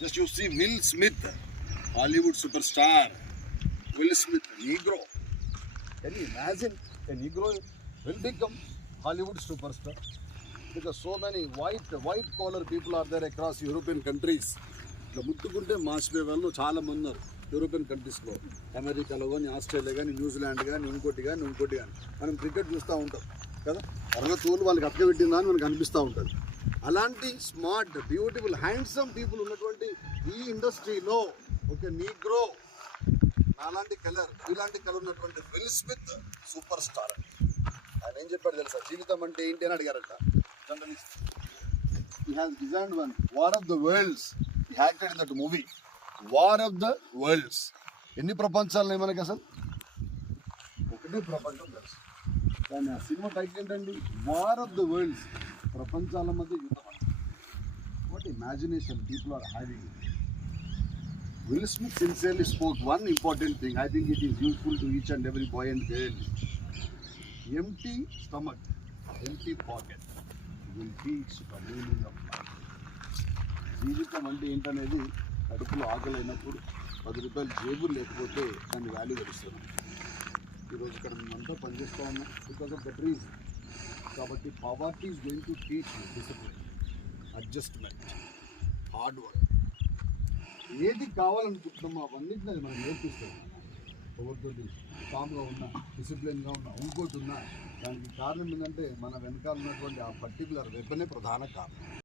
Just you see Will Smith, Hollywood superstar. Will Smith, Negro. Can you imagine a Negro will become Hollywood superstar? Because so many white collar people are there across European countries. ఇట్లా ముట్టుకుంటే మాసిపోయే వాళ్ళు చాలా మంది ఉన్నారు European కంట్రీస్లో, అమెరికాలో కానీ, Australia కానీ, న్యూజిలాండ్ కానీ, ఇంకోటి కానీ. మనం క్రికెట్ చూస్తూ ఉంటాం కదా, తోలు వాళ్ళకి అక్కబెట్టిందా అని మనకు అనిపిస్తూ ఉంటుంది. అలాంటి స్మార్ట్, బ్యూటిఫుల్, హ్యాండ్సమ్ పీపుల్ ఉన్నటువంటి ఈ ఇండస్ట్రీలో ఒక నీగ్రో, అలాంటి కలర్, ఇలాంటి కలర్ ఉన్నటువంటి విల్ స్మిత్ సూపర్ స్టార్. ఆయన ఏం చెప్పాడు తెలుసా, జీవితం అంటే ఏంటి అని అడిగారట journalist. He has designed one War of the Worlds. He acted in that movie War of the Worlds. ఎన్ని ప్రపంచాలు మనకి అసలు ఒకటే ప్రపంచం తెలుసు, కానీ ఆ సినిమా టైటిల్ ఏంటండి, వార్ ఆఫ్ ద వరల్డ్స్, ప్రపంచాల మధ్య యుద్ధం. What imagination people are having. Will Smith sincerely spoke one important thing. I think it is useful to each and every boy and girl. Empty stomach, empty pocket will teach the meaning of life. జీవితం అంటే ఏంటనేది కడుపులో ఆకలి అయినప్పుడు 10 రూపాయలు జేబులు లేకపోతే దాని వాల్యూ తెలుస్తుంది. ఈరోజు ఇక్కడ మేమంతా పనిచేస్తూ ఉన్నాం బికాస్ ఆఫ్ దట్ రీజన్. కాబట్టి poverty is going to teach discipline, adjustment, hard work. ఏది కావాలనుకుంటున్నామో అవన్నింటినీ అది మనం నేర్పిస్తాం. ఎవరితోటి కామ్గా ఉన్నా, డిసిప్లిన్గా ఉన్నా, ఇంకోటి ఉన్నా, దానికి కారణం ఏంటంటే మన వెనకాల ఉన్నటువంటి ఆ పర్టికులర్ వెపనే ప్రధాన కారణం.